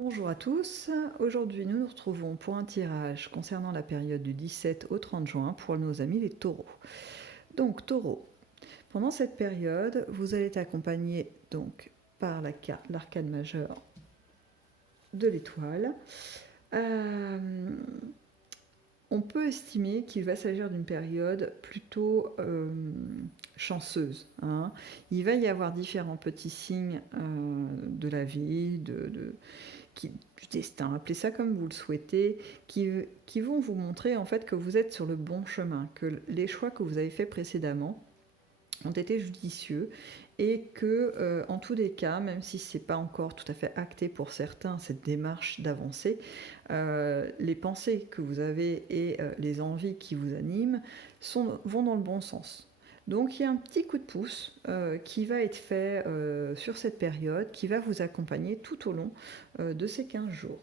Bonjour à tous, aujourd'hui nous nous retrouvons pour un tirage concernant la période du 17 au 30 juin pour nos amis les taureaux. Donc taureau, pendant cette période, vous allez être accompagné donc par la carte, l'arcane majeur de l'étoile. On peut estimer qu'il va s'agir d'une période plutôt chanceuse. Il va y avoir différents petits signes de la vie, du destin, appelez ça comme vous le souhaitez, qui vont vous montrer en fait que vous êtes sur le bon chemin, que les choix que vous avez faits précédemment ont été judicieux et que en tous les cas, même si c'est pas encore tout à fait acté pour certains cette démarche d'avancer, les pensées que vous avez et les envies qui vous animent vont dans le bon sens. Donc il y a un petit coup de pouce qui va être fait sur cette période, qui va vous accompagner tout au long de ces 15 jours.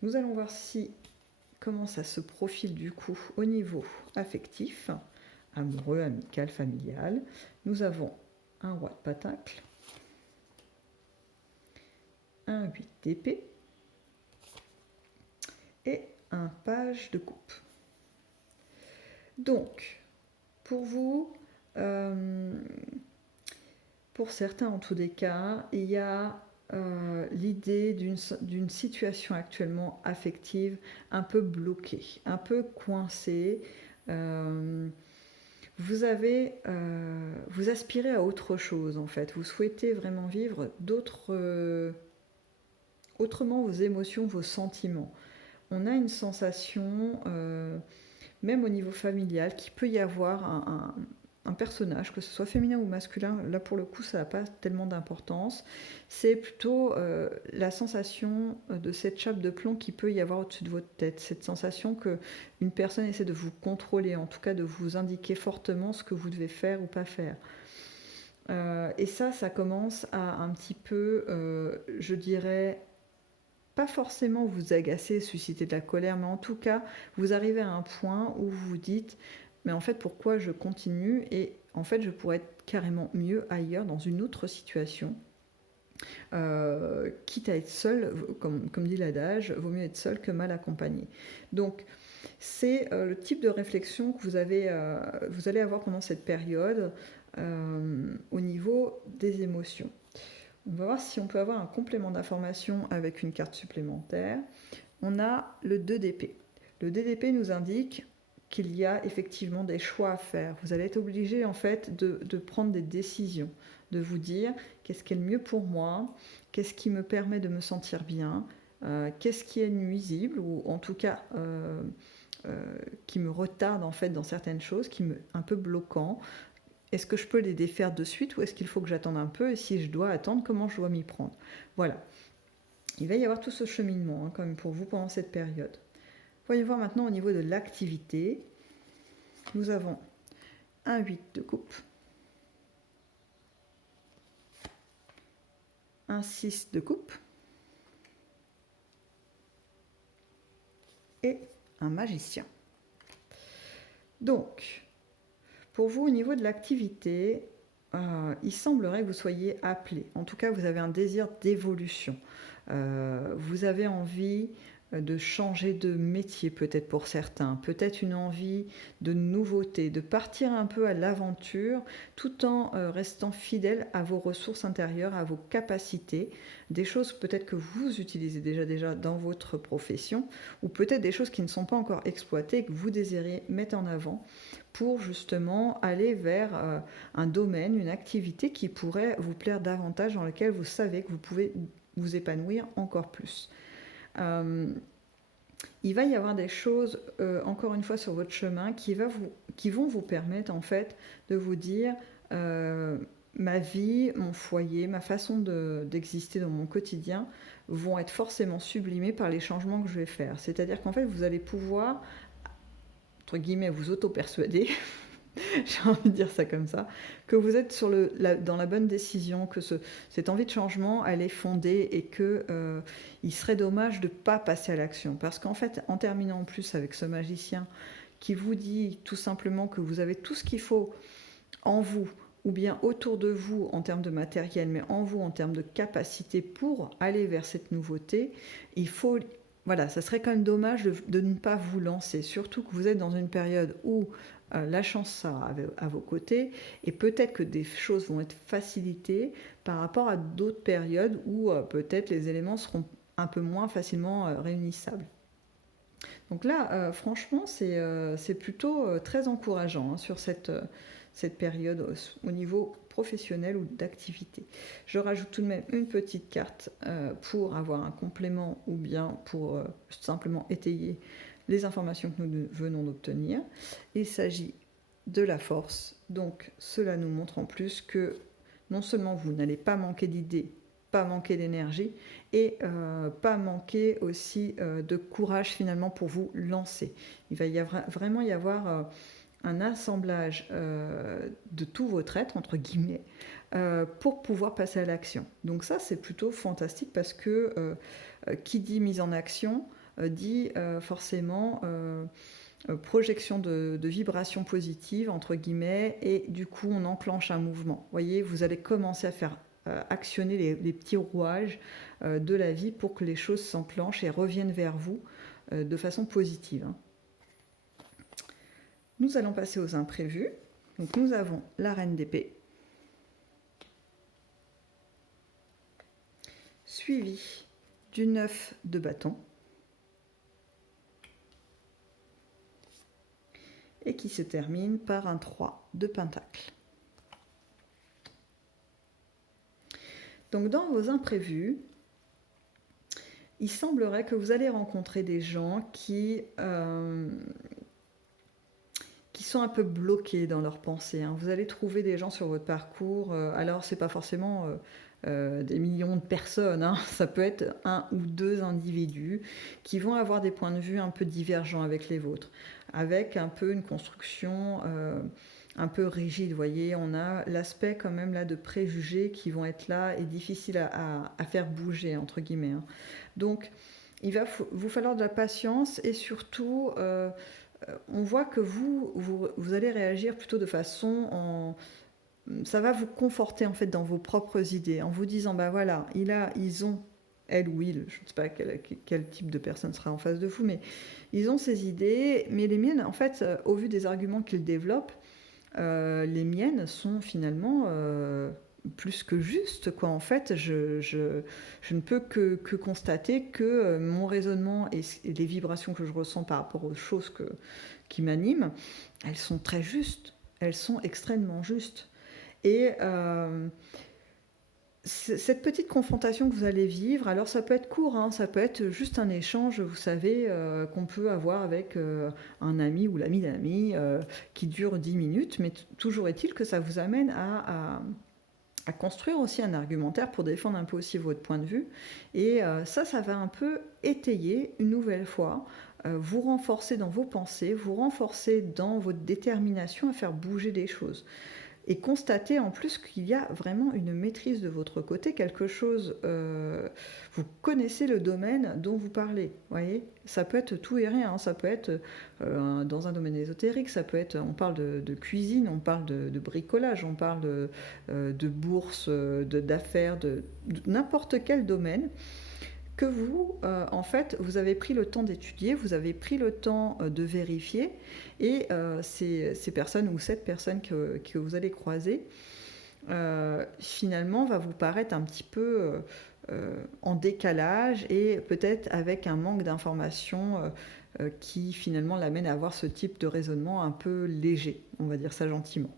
Nous allons voir comment ça se profile du coup au niveau affectif, amoureux, amical, familial. Nous avons un roi de pentacle, un 8 d'épée et un page de coupe. Donc, pour vous, pour certains en tous les cas, il y a l'idée d'une situation actuellement affective un peu bloquée, un peu coincée. Vous aspirez à autre chose en fait. Vous souhaitez vraiment vivre autrement vos émotions, vos sentiments. On a une sensation, même au niveau familial, qu'il peut y avoir un personnage, que ce soit féminin ou masculin, là pour le coup ça n'a pas tellement d'importance, c'est plutôt la sensation de cette chape de plomb qui peut y avoir au-dessus de votre tête, cette sensation qu'une personne essaie de vous contrôler, en tout cas de vous indiquer fortement ce que vous devez faire ou pas faire. Et ça commence à un petit peu, je dirais, pas forcément vous agacer, susciter de la colère, mais en tout cas, vous arrivez à un point où vous vous dites mais en fait, pourquoi je continue? Et en fait, je pourrais être carrément mieux ailleurs, dans une autre situation. Quitte à être seul, comme dit l'adage, vaut mieux être seul que mal accompagné. Donc, c'est le type de réflexion que vous allez avoir pendant cette période au niveau des émotions. On va voir si on peut avoir un complément d'information avec une carte supplémentaire. On a le 2 d'épée. Le 2 d'épée nous indique qu'il y a effectivement des choix à faire. Vous allez être obligé en fait de prendre des décisions, de vous dire qu'est-ce qui est le mieux pour moi, qu'est-ce qui me permet de me sentir bien, qu'est-ce qui est nuisible ou en tout cas qui me retarde en fait dans certaines choses, qui me un peu bloquant. Est-ce que je peux les défaire de suite ou est-ce qu'il faut que j'attende un peu et si je dois attendre, comment je dois m'y prendre? Voilà. Il va y avoir tout ce cheminement quand même pour vous pendant cette période. Voyons voir maintenant au niveau de l'activité. Nous avons un 8 de coupe, un 6 de coupe et un magicien. Donc, pour vous au niveau de l'activité, il semblerait que vous soyez appelé. En tout cas, vous avez un désir d'évolution. Vous avez envie de changer de métier peut-être pour certains, peut-être une envie de nouveauté, de partir un peu à l'aventure tout en restant fidèle à vos ressources intérieures, à vos capacités, des choses peut-être que vous utilisez déjà dans votre profession ou peut-être des choses qui ne sont pas encore exploitées et que vous désirez mettre en avant pour justement aller vers un domaine, une activité qui pourrait vous plaire davantage, dans lequel vous savez que vous pouvez vous épanouir encore plus. Il va y avoir des choses, encore une fois, sur votre chemin qui vont vous permettre, en fait, de vous dire ma vie, mon foyer, ma façon d'exister dans mon quotidien vont être forcément sublimés par les changements que je vais faire. C'est-à-dire qu'en fait, vous allez pouvoir, entre guillemets, vous auto-persuader j'ai envie de dire ça comme ça, que vous êtes dans la bonne décision, que cette envie de changement, elle est fondée et qu'il serait dommage de ne pas passer à l'action. Parce qu'en fait, en terminant en plus avec ce magicien qui vous dit tout simplement que vous avez tout ce qu'il faut en vous ou bien autour de vous en termes de matériel, mais en vous en termes de capacité pour aller vers cette nouveauté, il faut... Voilà, ça serait quand même dommage de ne pas vous lancer, surtout que vous êtes dans une période où la chance sera à vos côtés, et peut-être que des choses vont être facilitées par rapport à d'autres périodes où peut-être les éléments seront un peu moins facilement réunissables. Donc là, franchement, c'est plutôt très encourageant hein, sur cette période au niveau professionnel ou d'activité. Je rajoute tout de même une petite carte pour avoir un complément ou bien pour simplement étayer les informations que nous venons d'obtenir. Il s'agit de la force, donc cela nous montre en plus que non seulement vous n'allez pas manquer d'idées, pas manquer d'énergie et pas manquer aussi de courage finalement pour vous lancer. Il va vraiment y avoir un assemblage de tous vos êtres, entre guillemets, pour pouvoir passer à l'action. Donc ça, c'est plutôt fantastique parce que qui dit mise en action dit forcément projection de vibrations positives, entre guillemets, et du coup, on enclenche un mouvement. Vous voyez, vous allez commencer à faire actionner les petits rouages de la vie pour que les choses s'enclenchent et reviennent vers vous de façon positive. Nous allons passer aux imprévus. Donc nous avons la reine d'épée, suivi du 9 de bâton, et qui se termine par un 3 de pentacle. Donc dans vos imprévus, il semblerait que vous allez rencontrer des gens qui sont un peu bloqués dans leurs pensées. Hein. Vous allez trouver des gens sur votre parcours, alors c'est pas forcément des millions de personnes, hein. Ça peut être un ou deux individus qui vont avoir des points de vue un peu divergents avec les vôtres, avec un peu une construction un peu rigide. Vous voyez, on a l'aspect quand même là de préjugés qui vont être là et difficiles à faire bouger, entre guillemets. Hein. Donc, il va vous falloir de la patience et surtout... on voit que vous allez réagir plutôt de façon ça va vous conforter en fait dans vos propres idées en vous disant bah voilà, ils ont, elle ou il, je ne sais pas quel type de personne sera en face de vous, mais ils ont ces idées, mais les miennes en fait au vu des arguments qu'ils développent, les miennes sont finalement plus que justes, quoi. En fait, je ne peux que constater que mon raisonnement et les vibrations que je ressens par rapport aux choses qui m'animent, elles sont très justes, elles sont extrêmement justes. Et cette petite confrontation que vous allez vivre, alors ça peut être court, hein, ça peut être juste un échange, vous savez, qu'on peut avoir avec un ami ou l'ami d'un ami qui dure 10 minutes, mais toujours est-il que ça vous amène à construire aussi un argumentaire pour défendre un peu aussi votre point de vue. Et ça va un peu étayer une nouvelle fois, vous renforcer dans vos pensées, vous renforcer dans votre détermination à faire bouger des choses. Et constater en plus qu'il y a vraiment une maîtrise de votre côté, quelque chose, vous connaissez le domaine dont vous parlez, voyez, ça peut être tout et rien, hein. Ça peut être dans un domaine ésotérique, ça peut être, on parle de cuisine, on parle de bricolage, on parle de bourse, d'affaires, de n'importe quel domaine que vous, en fait, vous avez pris le temps d'étudier, vous avez pris le temps de vérifier, et ces personnes ou cette personne que vous allez croiser, finalement, va vous paraître un petit peu en décalage et peut-être avec un manque d'informations qui, finalement, l'amène à avoir ce type de raisonnement un peu léger, on va dire ça gentiment.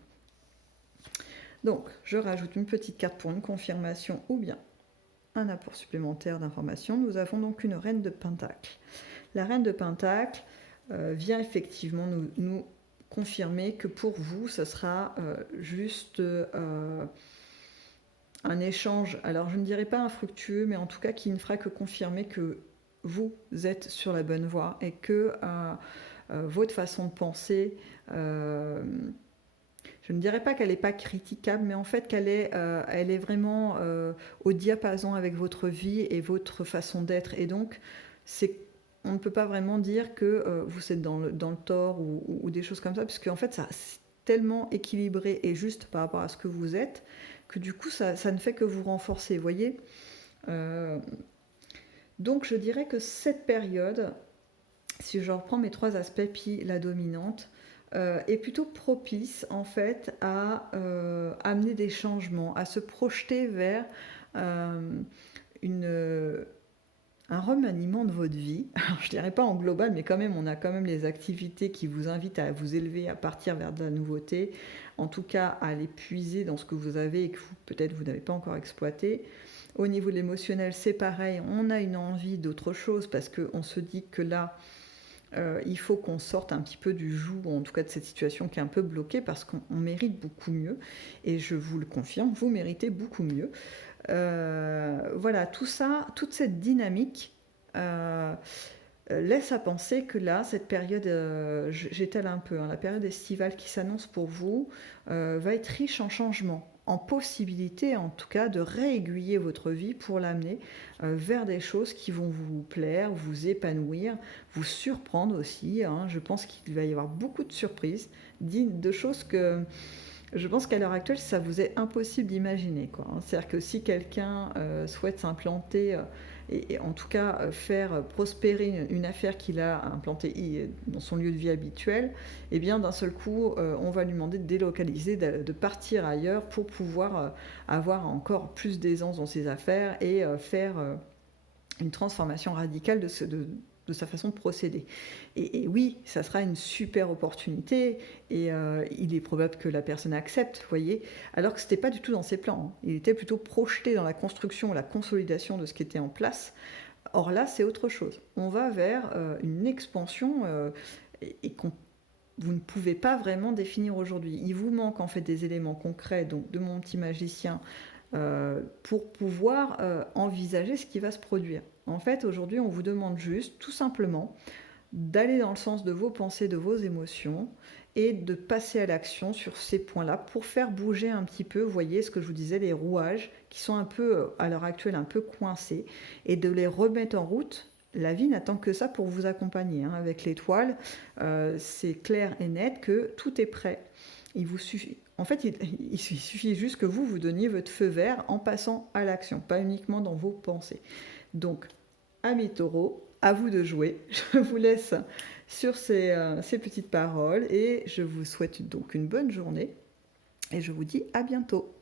Donc, je rajoute une petite carte pour une confirmation ou bien un apport supplémentaire d'informations. Nous avons donc une reine de pentacle. La reine de pentacle vient effectivement nous confirmer que pour vous, ce sera juste un échange, alors je ne dirais pas infructueux, mais en tout cas qui ne fera que confirmer que vous êtes sur la bonne voie et que votre façon de penser... je ne dirais pas qu'elle n'est pas critiquable, mais en fait qu'elle elle est vraiment au diapason avec votre vie et votre façon d'être. Et donc, on ne peut pas vraiment dire que vous êtes dans le tort ou des choses comme ça, parce qu'en fait, tellement équilibré et juste par rapport à ce que vous êtes, que du coup, ça ne fait que vous renforcer, vous voyez. Donc, je dirais que cette période, si je reprends mes 3 aspects, puis la dominante, est plutôt propice, en fait, à amener des changements, à se projeter vers une un remaniement de votre vie. Alors, je dirais pas en global, mais quand même, on a quand même les activités qui vous invitent à vous élever, à partir vers de la nouveauté, en tout cas à aller puiser dans ce que vous avez et que peut-être vous n'avez pas encore exploité. Au niveau de l'émotionnel, c'est pareil, on a une envie d'autre chose parce qu'on se dit que là, il faut qu'on sorte un petit peu du joug, en tout cas de cette situation qui est un peu bloquée, parce qu'on mérite beaucoup mieux. Et je vous le confirme, vous méritez beaucoup mieux. Voilà, tout ça, toute cette dynamique laisse à penser que là, cette période, j'étale un peu, hein, la période estivale qui s'annonce pour vous va être riche en changements, en possibilités en tout cas de réaiguiller votre vie pour l'amener vers des choses qui vont vous plaire, vous épanouir, vous surprendre aussi, hein. Je pense qu'il va y avoir beaucoup de surprises, de choses que je pense qu'à l'heure actuelle, ça vous est impossible d'imaginer, quoi, hein. C'est-à-dire que si quelqu'un souhaite s'implanter et en tout cas faire prospérer une affaire qu'il a implantée dans son lieu de vie habituel, eh bien d'un seul coup, on va lui demander de délocaliser, de partir ailleurs pour pouvoir avoir encore plus d'aisance dans ses affaires et faire une transformation radicale de sa façon de procéder. Et oui, ça sera une super opportunité et il est probable que la personne accepte, vous voyez, alors que ce n'était pas du tout dans ses plans, hein. Il était plutôt projeté dans la construction, la consolidation de ce qui était en place. Or là, c'est autre chose. On va vers une expansion et vous ne pouvez pas vraiment définir aujourd'hui. Il vous manque en fait des éléments concrets, donc de mon petit magicien, pour pouvoir envisager ce qui va se produire. En fait, aujourd'hui, on vous demande juste, tout simplement, d'aller dans le sens de vos pensées, de vos émotions, et de passer à l'action sur ces points-là pour faire bouger un petit peu, vous voyez ce que je vous disais, les rouages qui sont un peu, à l'heure actuelle, un peu coincés, et de les remettre en route. La vie n'attend que ça pour vous accompagner, hein. Avec l'étoile, c'est clair et net que tout est prêt. Il vous suffit, en fait, il suffit juste que vous donniez votre feu vert en passant à l'action, pas uniquement dans vos pensées. Donc, amis taureaux, à vous de jouer. Je vous laisse sur ces petites paroles et je vous souhaite donc une bonne journée et je vous dis à bientôt.